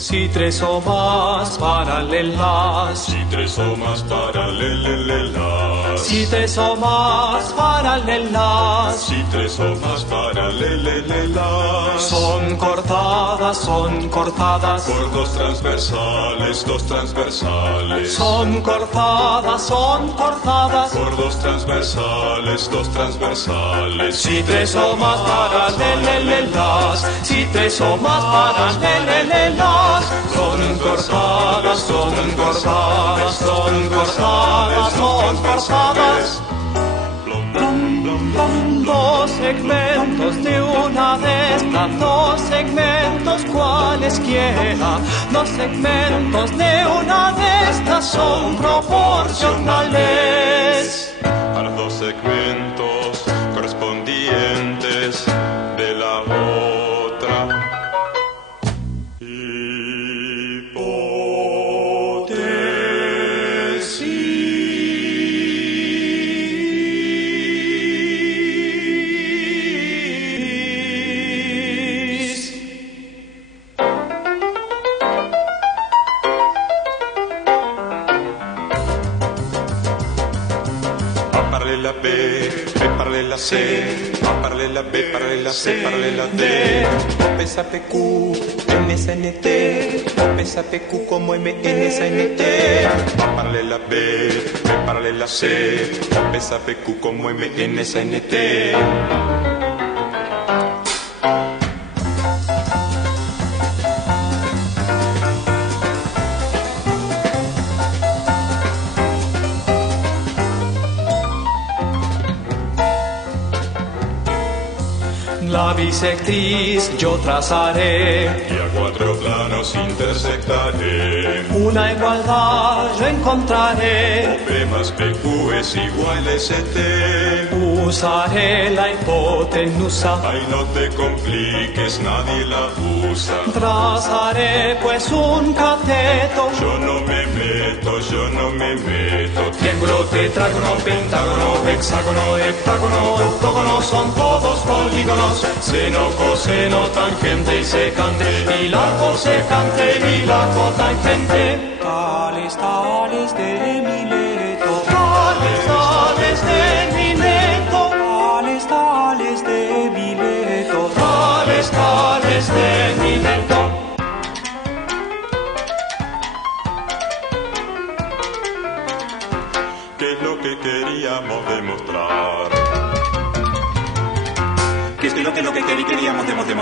Si tres o más paralelas, si tres o más paralelas, si tres o más paralelas, si tres o más paralelas, son cortadas por dos transversales, son cortadas por dos transversales, si tres o más paralelas, si tres o más paralelas, son cortadas, dos segmentos de una de estas, dos segmentos cualesquiera, dos segmentos de una de estas son proporcionales a los dos segmentos correspondientes de la otra paralela B, B paralela C, A paralela B, paralela C, paralela D. O pesa PQ, M SNT, O pesa PQ como M N SNT. A paralela B, B paralela C, O pesa PQ como M N SNT. La bisectriz yo trazaré y a cuatro planos intersectaré. Una igualdad yo encontraré. O P más PQ es igual a ST. Usaré la hipotenusa. Ay, no te compliques, nadie la usa. Trazaré pues un cateto. Yo no me meto. Triángulo, tetrágono, pentágono, hexágono, heptágono, octógono son todos polígonos. Seno, coseno, tangente y secante, y la cosecante y la cotangente. Tales de Mileto, tales de Mileto, tales de Mileto, tales de Mileto. ¿Qué es lo que queríamos demostrar? ¿Qué es lo que queríamos demostrar?